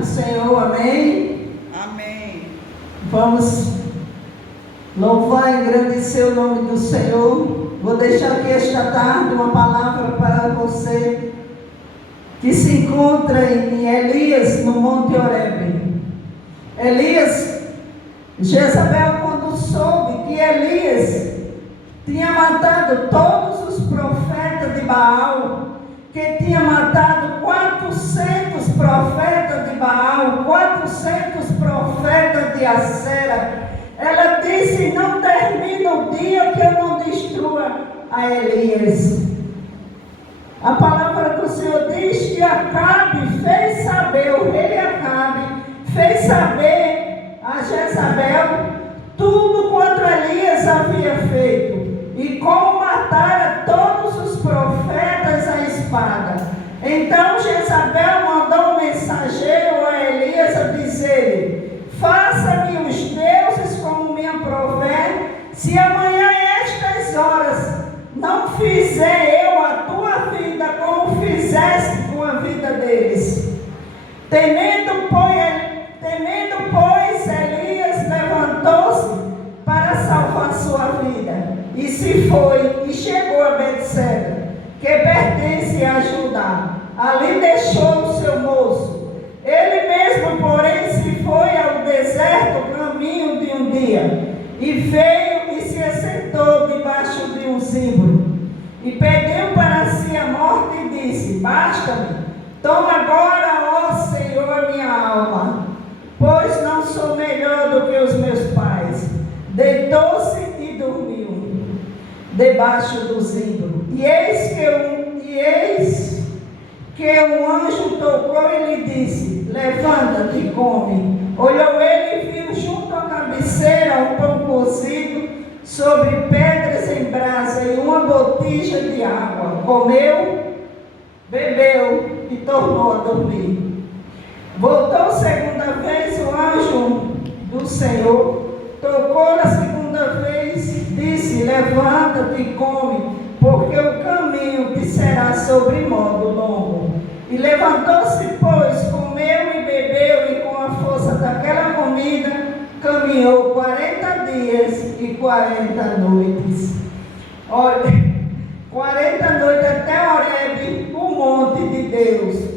do Senhor, amém? Amém. Vamos louvar e engrandecer o nome do Senhor. Vou deixar aqui esta tarde uma palavra para você que se encontra em Elias no Monte Horebe. Elias, Jezabel, quando soube que Elias tinha matado todos os profetas de Baal, que tinha matado 400 profetas de Baal, 400 profetas de Acera, ela disse: não termina o dia que eu não destrua a Elias. A palavra do Senhor diz que Acabe fez saber, o rei Acabe fez saber a Jezabel tudo quanto Elias havia feito e como matara todos os profetas à espada. Então Jezabel mandou um mensageiro a Elias a dizer: faça-me os deuses como me aprover, se amanhã estas horas não fizer eu a tua vida como fizeste com a vida deles. Temendo, pois, Elias levantou-se para salvar sua vida, e se foi, e chegou a Betseba, que pertence a Judá. Ali deixou o seu moço. Ele mesmo, porém, se foi ao deserto, caminho de um dia, e veio e se assentou debaixo de um zimbro, e pediu para si a morte e disse: basta-me, toma agora, ó Senhor, minha alma, pois não sou melhor do que os meus pais. Deitou-se e dormiu debaixo do zimbro. E eis que um anjo tocou e lhe disse: levanta-te e come. Olhou ele e viu junto à cabeceira um pão cozido sobre pedras em brasa e uma botija de água. Comeu, bebeu e tornou a dormir. Voltou segunda vez o anjo do Senhor, tocou na segunda vez, disse: levanta-te e come, porque o caminho te será sobremodo longo. E levantou-se, pois, comeu e bebeu, e com a força daquela comida caminhou 40 dias e 40 noites. Olha, 40 noites até Horebe, o monte de Deus.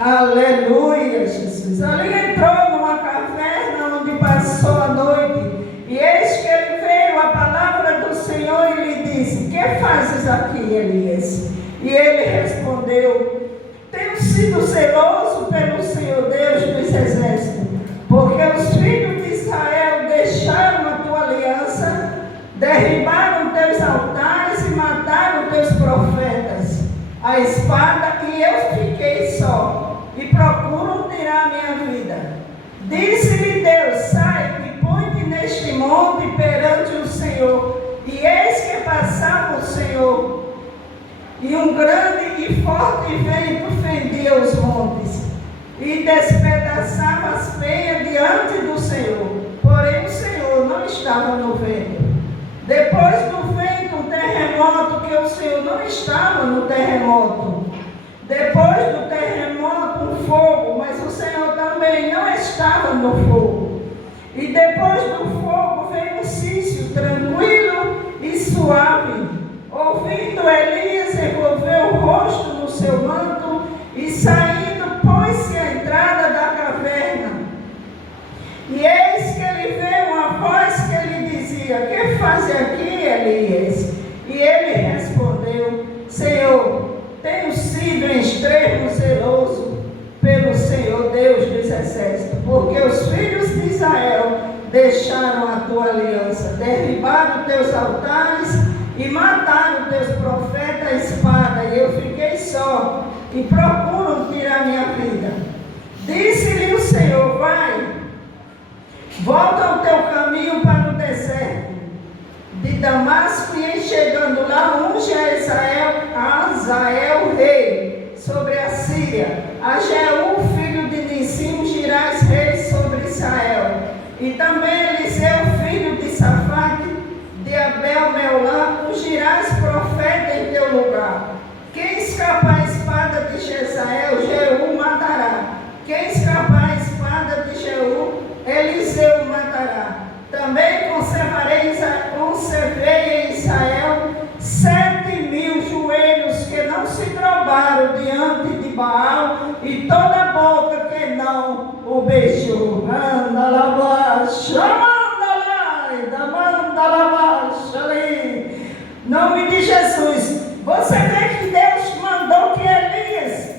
Aleluia, Jesus. Ali entrou numa caverna onde passou a noite, e eis que ele veio a palavra do Senhor e lhe disse: que fazes aqui, Elias? E ele respondeu: tenho sido zeloso pelo Senhor Deus dos exércitos, porque os filhos de Israel deixaram a tua aliança, derribaram teus altares e mataram teus profetas à espada, e eu fiquei só, e procuram tirar minha vida. Disse-lhe Deus: sai e põe-te neste monte perante o Senhor. E eis que passava o Senhor, e um grande e forte vento fendia os montes, e despedaçava as penhas diante do Senhor. Porém o Senhor não estava no vento. Depois do vento, um terremoto, que o Senhor não estava no terremoto. Depois do terremoto, um fogo, mas o Senhor também não estava no fogo. E depois do fogo veio um sício tranquilo e suave. Ouvindo, Elias envolveu o rosto no seu manto e saindo, pôs-se à entrada da caverna. E eis que ele veio uma voz que lhe dizia: que faz aqui, Elias? E ele respondeu: Senhor, tenho sido em extremo zeloso pelo Senhor Deus dos exércitos, porque os filhos de Israel deixaram a tua aliança, derribaram teus altares e mataram teus profetas à espada, e eu fiquei só, e procuram tirar minha vida. Disse-lhe o Senhor: vai, volta ao teu caminho para o deserto de Damasco, e em chegando lá, unge a Azael rei sobre a Síria, a Jeú filho de Nissim ungirás rei sobre Israel, e também Eliseu filho de Safate de Abel-Meolá ungirás profeta em teu lugar. Quem escapa à espada de Jezael, Jeú matará. Quem escapa Eliseu matará. Também conservei em Israel 7.000 joelhos que não se dobraram diante de Baal, e toda a boca que não o beijou. Nome de Jesus. Você vê que Deus mandou que Elias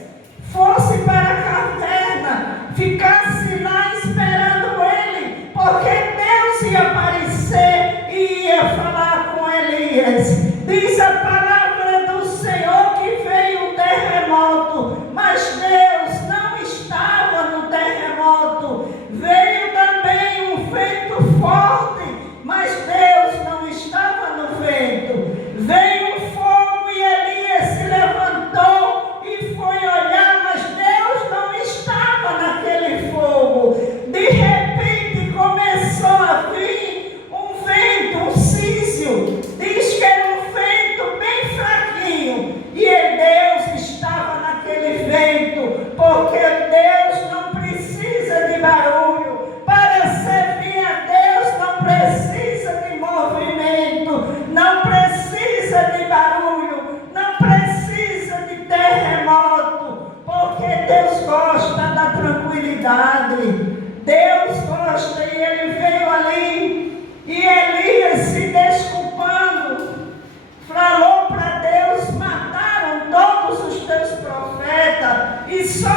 fosse para a caverna, ficasse lá esperando ele, porque Deus ia aparecer e ia falar com Elias. Diz a palavra do Senhor que veio um terremoto, mas Deus não estava no terremoto. Veio também um vento forte, mas Deus não estava no vento. Veio um fogo e Elias se levantou e foi olhar, mas Deus não estava naquele fogo. De repente começou a vir um vento, um sísio. Diz que era um vento bem fraquinho, e Deus estava naquele vento, porque Deus não precisa de barulho. Para servir a Deus não precisa de movimento, não precisa de barulho, não precisa de terremoto, porque Deus gosta da tranquilidade. Deus gosta, e ele veio ali, e Elias se desculpando, falou para Deus: mataram todos os teus profetas e só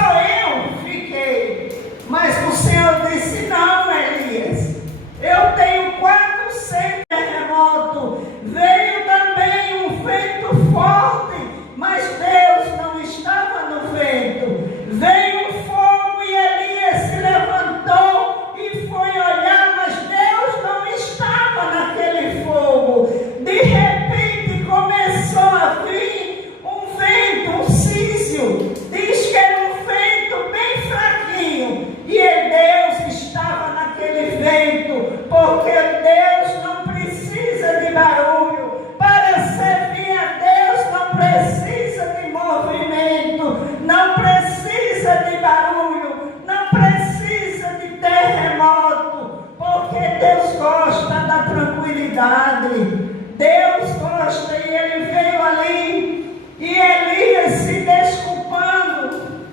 eu fiquei. Mas o Senhor disse: não, Elias, eu tenho 400 terremotos. Veio também um vento forte, mas Deus não estava no vento. Veio um fogo e Elias se levantou e foi olhar, mas Deus não estava naquele fogo. De repente começou a vir um vento, um sísio. Diz que era um vento bem fraquinho, e Deus estava naquele vento, porque Deus não precisa de barulho. Para servir a Deus não precisa de movimento, não precisa de barulho, não precisa de terremoto, porque Deus gosta da tranquilidade. Deus gosta, e ele veio ali, e Elias se desculpando,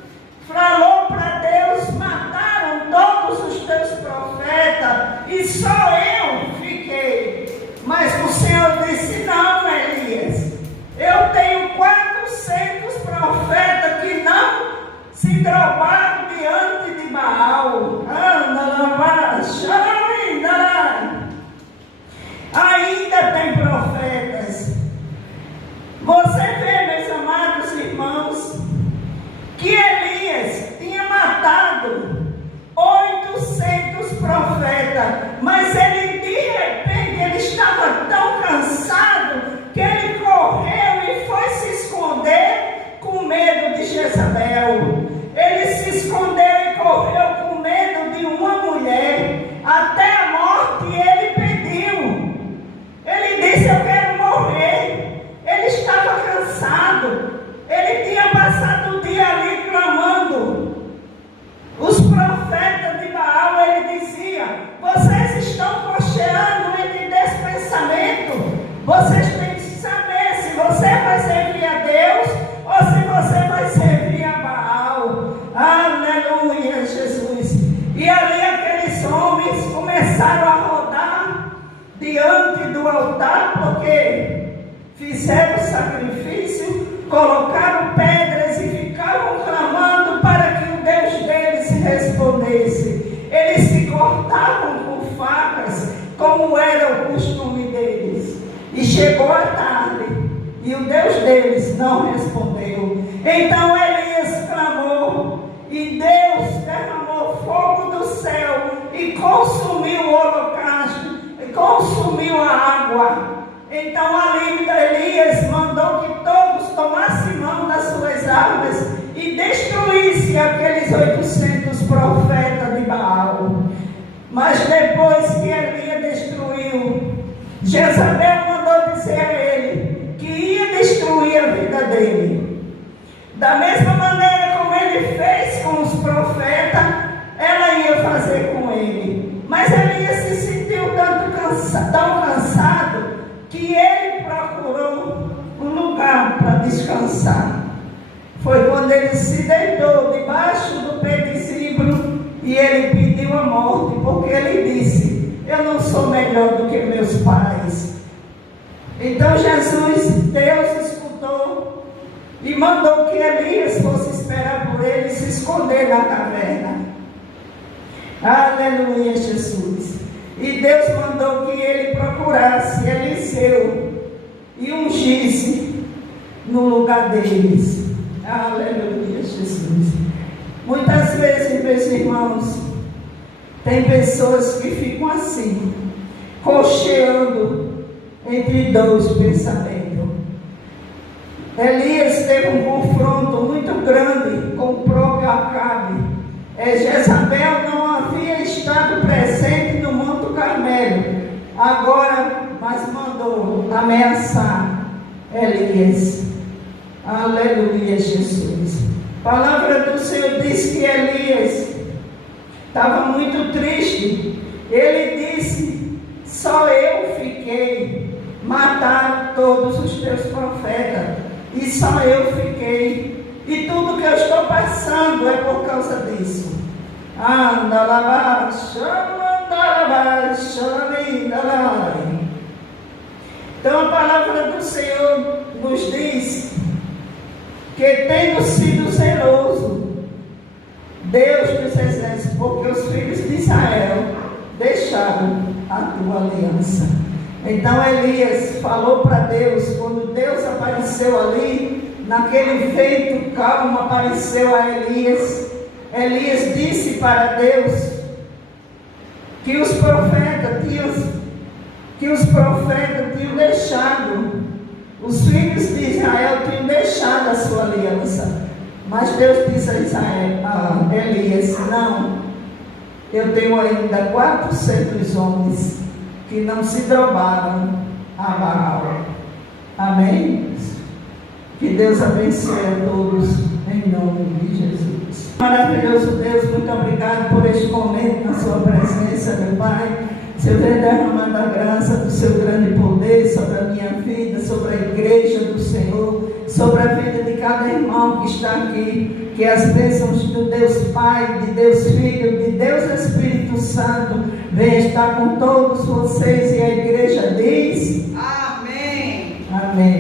falou para Deus: mataram todos os teus profetas e só eu fiquei. Mas o Senhor disse: não, Elias, eu tenho 400 profetas que não se dobraram diante de Baal. Ainda tem profetas. Você vê, meus amados irmãos, que Elias tinha matado 800 profetas, mas ele, de repente, ele estava tão cansado que ele correu e foi se esconder com medo de Jezabel. Ele se escondeu e correu com medo de uma mulher, até a morte ele pediu. Ele disse: eu quero morrer. Ele estava cansado, ele tinha passado o dia ali clamando. Os profetas de Baal, ele dizia: vocês estão cocheando entre despensamento. Vocês têm que saber se você vai servir a Deus ou se você vai servir a Baal. Aleluia, Jesus. E ali aqueles homens começaram a rodar diante do altar, porque fizeram sacrifício, colocaram pedras e ficavam clamando para que o Deus deles respondesse. Eles se cortavam com facas, como era o costume deles. E chegou a tarde, e o Deus deles não respondeu. Então Elias clamou, e Deus derramou fogo do céu e consumiu o holocausto, e consumiu a água. Então ali Elias mandou que todos tomassem mão das suas armas e destruíssem aqueles 800 profetas de Baal. Mas depois que Elias destruiu, Jezabel mandou dizer a ele que ia destruir a vida dele. Da mesma maneira como ele fez com os profetas, ela ia fazer com ele. Mas tão cansado, que ele procurou um lugar para descansar. Foi quando ele se deitou debaixo do pé de zimbro e ele pediu a morte, porque ele disse: eu não sou melhor do que meus pais. Então Deus escutou e mandou que Elias fosse esperar por ele e se esconder na caverna. Aleluia, Jesus. E Deus mandou que ele procurasse Eliseu e ungisse no lugar deles. Aleluia, Jesus. Muitas vezes, meus irmãos, tem pessoas que ficam assim, cocheando entre dois pensamentos. Elias teve um confronto muito grande com o próprio Acabe. Jezabel não havia estado presente no Monte Carmelo, agora, mas mandou ameaçar Elias. Aleluia, Jesus. A palavra do Senhor diz que Elias estava muito triste. Ele disse: só eu fiquei, mataram todos os teus profetas, e só eu fiquei. E tudo que eu estou passando é por causa disso. Então a palavra do Senhor nos diz que, tendo sido zeloso, Deus dos exércitos, porque os filhos de Israel deixaram a tua aliança. Então Elias falou para Deus, quando Deus apareceu ali, naquele feito calmo, apareceu a Elias. Elias disse para Deus que os profetas tinham deixado, os filhos de Israel tinham deixado a sua aliança. Mas Deus disse a Elias: não, eu tenho ainda 400 homens que não se dobraram a Baal. Amém? Que Deus abençoe a todos, em nome de Jesus. Maravilhoso Deus, muito obrigado por este momento na sua presença, meu Pai. Senhor, venha derramando a graça do seu grande poder sobre a minha vida, sobre a igreja do Senhor, sobre a vida de cada irmão que está aqui. Que as bênçãos do Deus Pai, de Deus Filho, de Deus Espírito Santo venha estar com todos vocês, e a igreja diz: amém. Amém.